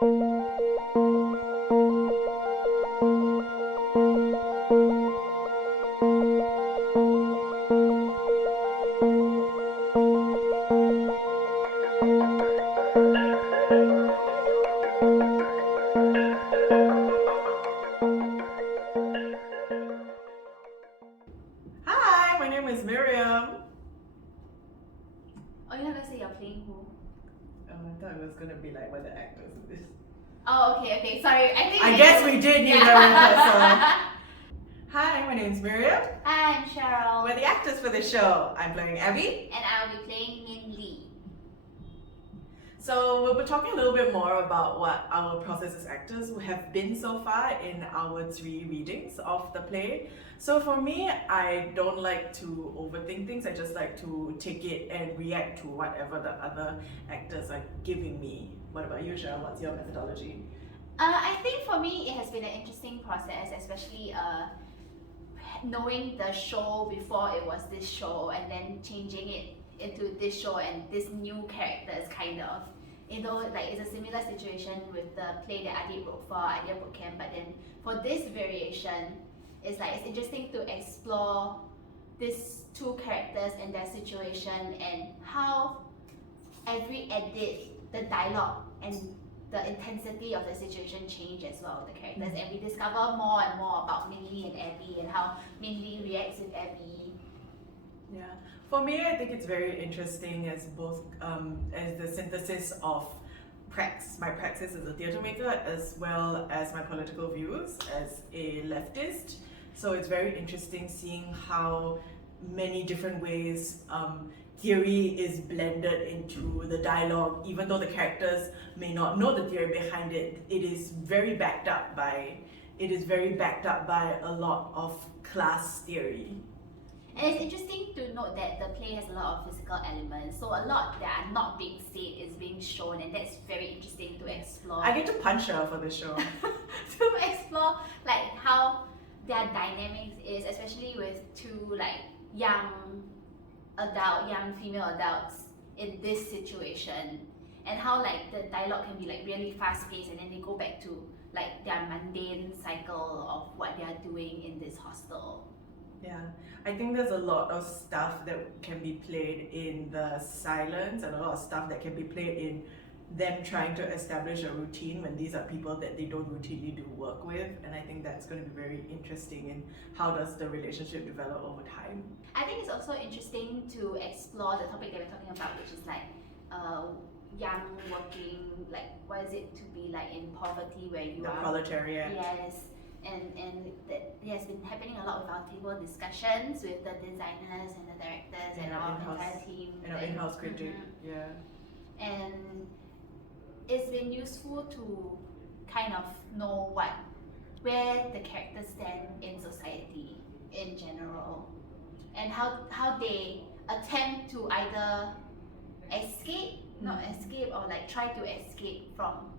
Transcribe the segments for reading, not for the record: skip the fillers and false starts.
Hi, my name is Miriam. Oh, you're not gonna say you're playing who? I thought it was gonna be like what the actors in this. Oh, okay. Sorry, I think. I guess we did need a rehearsal. Hi, my name is Miriam. Hi, I'm Cheryl. We're the actors for this show. I'm playing Abby. And I will be playing Min Lee. So we'll be talking a little bit more about what our process as actors have been so far in our 3 readings of the play. So for me, I don't like to overthink things. I just like to take it and react to whatever the other actors are giving me. What about you, Cheryl? What's your methodology? I think for me it has been an interesting process, especially knowing the show before it was this show and then changing it into this show and this new characters kind of. You know, like it's a similar situation with the play that I wrote for Idea Bootcamp, but then for this variation, it's interesting to explore these 2 characters and their situation and how every edit, the dialogue and the intensity of the situation change as well with the characters, and we discover more and more about Min Lee and Abby and how Min Lee reacts with Abby. Yeah, for me, I think it's very interesting as both as the synthesis of my praxis as a theatre maker, as well as my political views as a leftist. So it's very interesting seeing how many different ways theory is blended into the dialogue. Even though the characters may not know the theory behind it, it is very backed up by a lot of class theory. And it's interesting to note that the play has a lot of physical elements, so a lot that are not being said is being shown, and that's very interesting to explore. I get to punch her for the show. To explore like how their dynamics is, especially with 2 like young female adults in this situation, and how like the dialogue can be like really fast paced and then they go back to like their mundane cycle of what they are doing in this hostel. Yeah, I think there's a lot of stuff that can be played in the silence and a lot of stuff that can be played in them trying to establish a routine when these are people that they don't routinely do work with, and I think that's going to be very interesting in how does the relationship develop over time. I think it's also interesting to explore the topic that we're talking about, which is like young working, like what is it to be like in poverty where you The are proletariat. Yes. And that it has been happening a lot with our table discussions with the designers and the directors and our entire team. And our in-house critic, yeah. And it's been useful to kind of know where the characters stand in society in general, and how they attempt to either not escape, or like try to escape from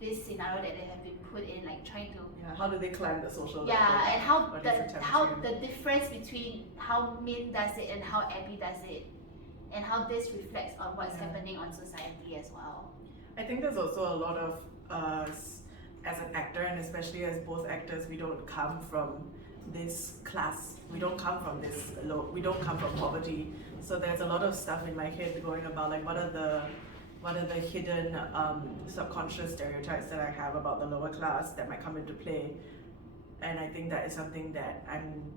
this scenario that they have been put in, like trying to. Yeah, how do they climb the social ladder? Yeah, and how the difference between how Min does it and how Abby does it, and how this reflects on what's happening on society as well. I think there's also a lot of us as an actor, and especially as both actors, we don't come from this class. We don't come from this low. We don't come from poverty. So there's a lot of stuff in my head going about like what are the hidden subconscious stereotypes that I have about the lower class that might come into play, and I think that is something that I'm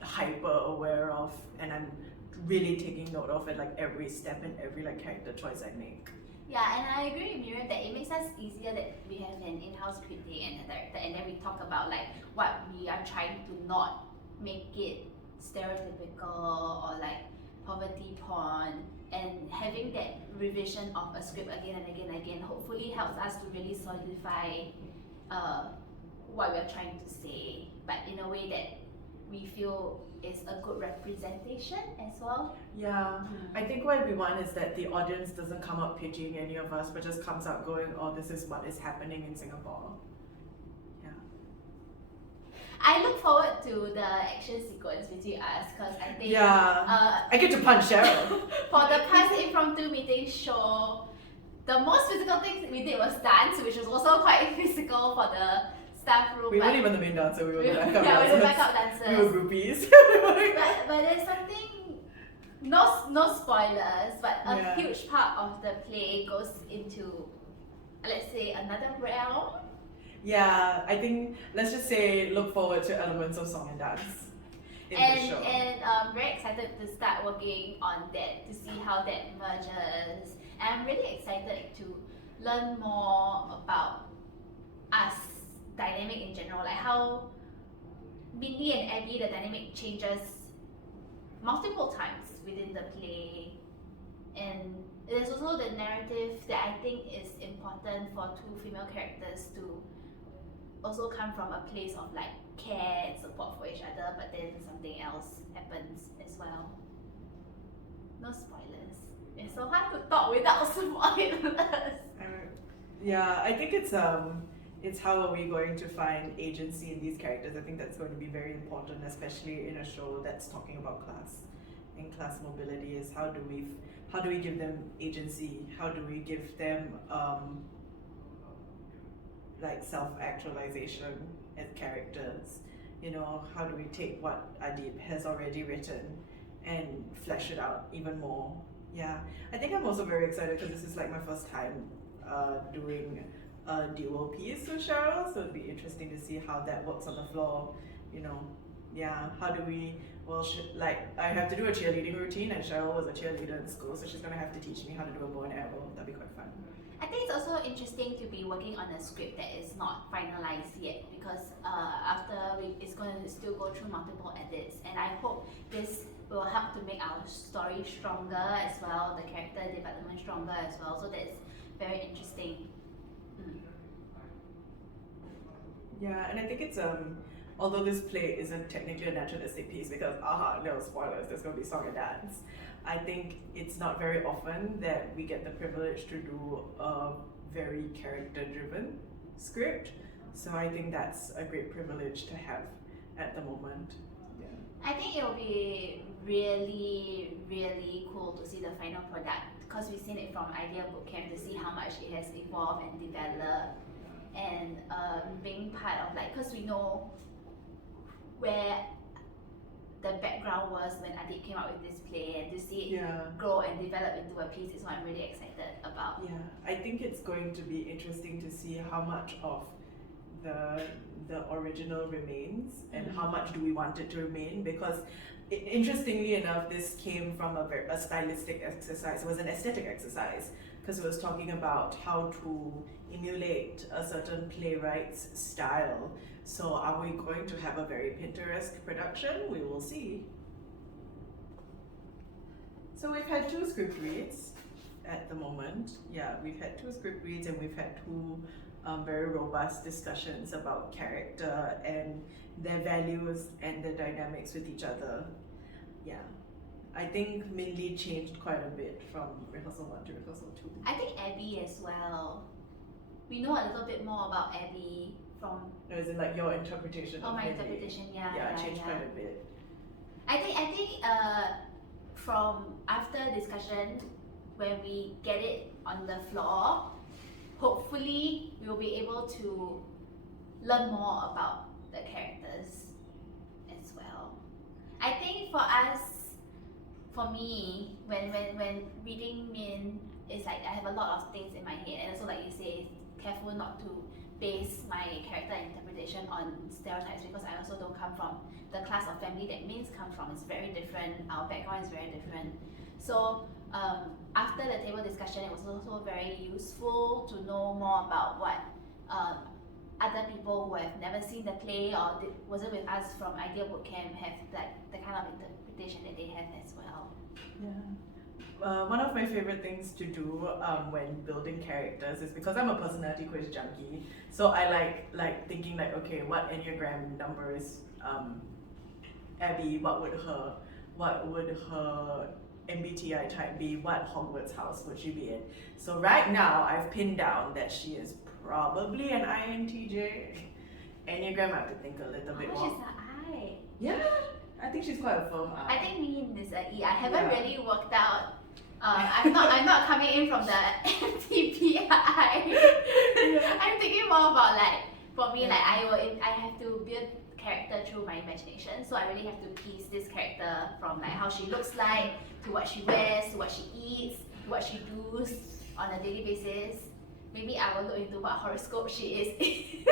hyper aware of, and I'm really taking note of at like every step and every like character choice I make. Yeah, and I agree with Miriam that it makes us easier that we have an in-house critic and a director, and then we talk about like what we are trying to not make it stereotypical or like poverty porn, and having that revision of a script again and again and again hopefully helps us to really solidify what we're trying to say, but in a way that we feel is a good representation as well. Yeah, I think what we want is that the audience doesn't come up pitching any of us, but just comes out going, oh, this is what is happening in Singapore. Yeah. I look forward to the action sequence between us, because I think I get to punch Cheryl. For the past impromptu meeting show, the most physical thing we did was dance, which was also quite physical for the staff room. We but weren't even the main dancer, we were the backup yeah, we were dancers. backup dancers. We were groupies. but there's something, no spoilers, but a Yeah. huge part of the play goes into, let's say, another realm. Yeah, I think, let's just say, look forward to elements of song and dance in the show. And very excited to start working on that, to see how that merges. And I'm really excited to learn more about us dynamic in general, like how Mindy and Abby, the dynamic changes multiple times within the play. And there's also the narrative that I think is important for two female characters to also come from a place of like care and support for each other, but then something else happens as well. No spoilers. It's so hard to talk without spoilers. Yeah, I think it's how are we going to find agency in these characters. I think that's going to be very important, especially in a show that's talking about class and class mobility. Is how do we give them agency? How do we give them like self-actualization as characters? You know, how do we take what Adib has already written and flesh it out even more? Yeah, I think I'm also very excited because this is like my first time doing a duo piece with Cheryl, so it'd be interesting to see how that works on the floor. You know, yeah, how do we? Well, like I have to do a cheerleading routine, and Cheryl was a cheerleader in school, so she's gonna have to teach me how to do a bow and arrow. That'd be quite fun. I think it's also interesting to be working on a script that is not finalized yet, because it's going to still go through multiple edits, and I hope this will help to make our story stronger as well, the character development stronger as well. So that's very interesting. Yeah, and I think it's although this play isn't technically a naturalistic piece because no spoilers, there's gonna be song and dance. I think it's not very often that we get the privilege to do a very character-driven script. So I think that's a great privilege to have at the moment. Yeah. I think it will be really, really cool to see the final product, because we've seen it from Idea Bootcamp, to see how much it has evolved and developed, and being part of like, because we know where the background was when Adib came out with this play, and to see it grow and develop into a piece is what I'm really excited about. Yeah, I think it's going to be interesting to see how much of the original remains and how much do we want it to remain, because interestingly enough, this came from a stylistic exercise. It was an aesthetic exercise because it was talking about how to emulate a certain playwright's style. So are we going to have a very Pinterest production? We will see. So we've had 2 script reads at the moment. Yeah, we've had 2 script reads, and we've had 2 very robust discussions about character and their values and their dynamics with each other. Yeah, I think Min Lee changed quite a bit from rehearsal 1 to rehearsal 2. I think Abby as well. We know a little bit more about Abby from. No, is it like your interpretation? Oh, my Min Lee? interpretation, yeah. Yeah, it changed quite a bit. I think from after discussion, when we get it on the floor, hopefully we will be able to learn more about the characters as well. I think for me, when reading Min, it's like I have a lot of things in my head, and also like you say, careful not to base my character interpretation on stereotypes, because I also don't come from the class of family that Min's come from. It's very different, our background is very different. So after the table discussion, it was also very useful to know more about what other people who have never seen the play or wasn't with us from Idea Bootcamp have the kind of interpretation that they have as well. Yeah. One of my favorite things to do when building characters is, because I'm a personality quiz junkie, so I like thinking like, okay, what Enneagram number is Abby? What would her MBTI type be? What Hogwarts house would she be in? So right now I've pinned down that she is probably an INTJ. Enneagram, I have to think a little bit more. She's an I. Yeah, I think she's quite a firm I. I think Min is an E. I haven't really worked out I'm not coming in from the MTBI. I'm thinking more about like, for me, like I have to build character through my imagination. So I really have to piece this character from like how she looks like, to what she wears, to what she eats, to what she does on a daily basis. Maybe I will look into what horoscope she is.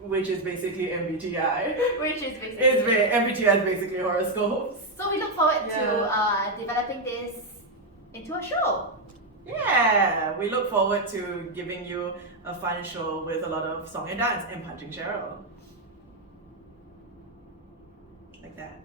Which is basically MBTI. Which is basically. MBTI is basically horoscopes. So we look forward Yeah. to developing this into a show. Yeah, we look forward to giving you a fun show with a lot of song and dance and punching Cheryl. Like that.